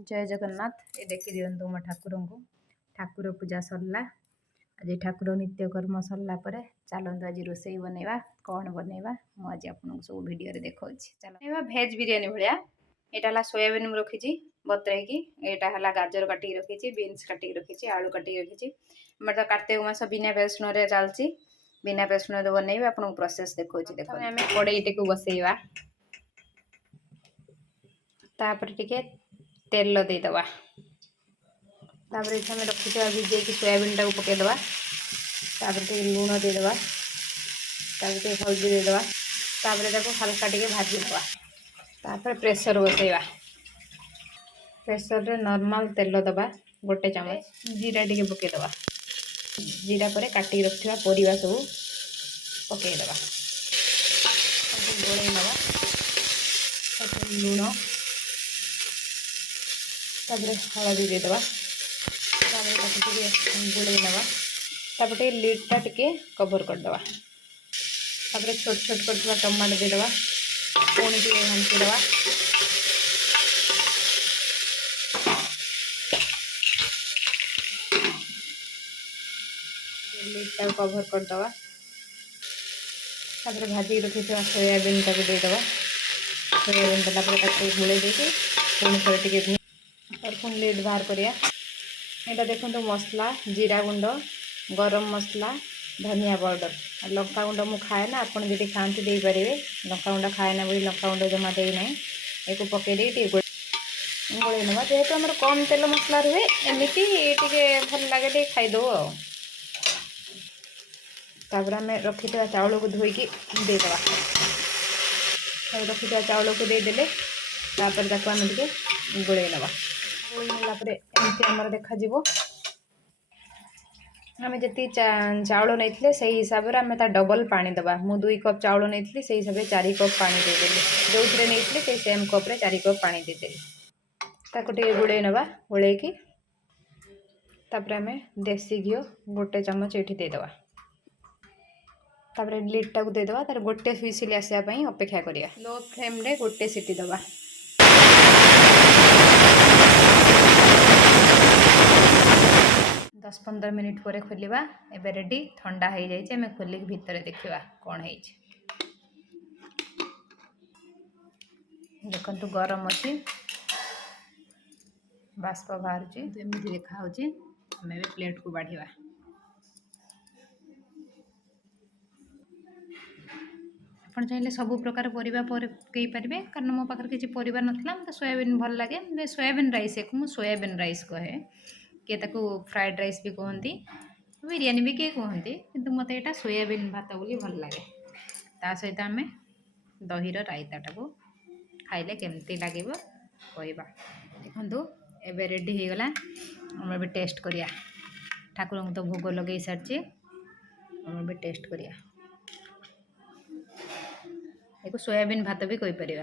जय जगन्नाथ। ये देखी दिंतु मो ठाकुर को ठाकुर पूजा सरला। आज ठाकुर नित्यकर्म सरला परे चलतु आज रोसई बनवा कौन बनवा मुझे आपको सब भिडियो देखा चल भेज बिरियानी भाया यहाँ सोयाबीन रखी बतरईकी यहाँ गाजर काटिक रखी बीन्स काटिक रखी आलू काटिक रखी आम तो कार्तिक मास बिना बेसन चलती बिना बेसन बनइबा आपको प्रोसेस देखा देखो आम कड़ईटी को बसैवा तापर टिके तेल देदवा तापर ये आम रखी भिजे सोयाबीन टाक पकईदवा तापर लुण देदवा तापर हल्दी देदवा तापर हल्का टे भाजीदवा तापर प्रेसर बसैवा प्रेसर रे नॉर्मल तेल दबा गोटे चामच जीरा टे पकईदवा जीरा पर काटिक रखा परिवा सब पकईदवा गोल नवा लुण तापर हलदी देदवा गोल नवा तापर लिडटा टिके कवर करदे तापर छोट छोट कर टमाटो देदवा पुणी टे घांटीदवा लिडटा कवर करदे तापर भाजी रखी सोयाबीन टाक देदवा सोयाबीन देला घोड़े देके पुणी थे टे और पुणी लिड बाहर करिया यहाँ देखो मसला जीरा गुंड गरम मसला धनिया पाउडर लंका गुंड मु खाए ना आपड़ जी खाते दे पारे लंका गुंड खाए ना बोली लंका गुंड जमा देना एक पकईदे गोल नवा जेहेतु आम कम तेल मसला रुए एमती टे भल लगे खाईदे तापर आम रखी चाउल को धोईकी देदवा रखी चाउल को देदेले तापर आम टे गोल नवा गोल नाला एमती आम देखा आम जी चाउल नहीं से हिसाब से आम डबल पानी दबा मु 2 कप चाउल नहीं से हिसाब से 4 कप पानी देदेली जो थे नहीं से सेम कप्रे 4 कप पानी देदेली ताको टे गोले नवा गोलेकी तापर आम देसी घी गोटे चामच ये देदवा तापर लिडटा को देदवा तार गोटे हुइसिल आसापी अपेक्षा करिया लो फ्लेम रे गोटे सीटी दबा 10-15 मिनिट पर खोलिबा एबे रेडी ठंडा हो जाए आम खोलिक भितर देखा कौन है देखु गरम अच्छी बाष्प बाहर एमती देखा आम प्लेट को बाढ़ा आप चाहिए सब प्रकार परिबा पकई पारे कारण मो पाखे किसी परिबा नाला मतलब सोयाबीन भल लगे सोयाबीन राइस एक सोयाबीन राइस कहे किए ताकू फ्राइड राइस भी कहती बिरियानी भी किए कहती किंतु मत यहाँ सोयाबीन भात बोली भल लगे ता सहित आम दही रायता को खाइले केमती लगे कहवा देखु एबे रेडी हो गला आम भी टेस्ट करिया ठाकुर को तो भोग लगे सारी आम भी टेस्ट करिया सोयाबीन भात भी कही परिया।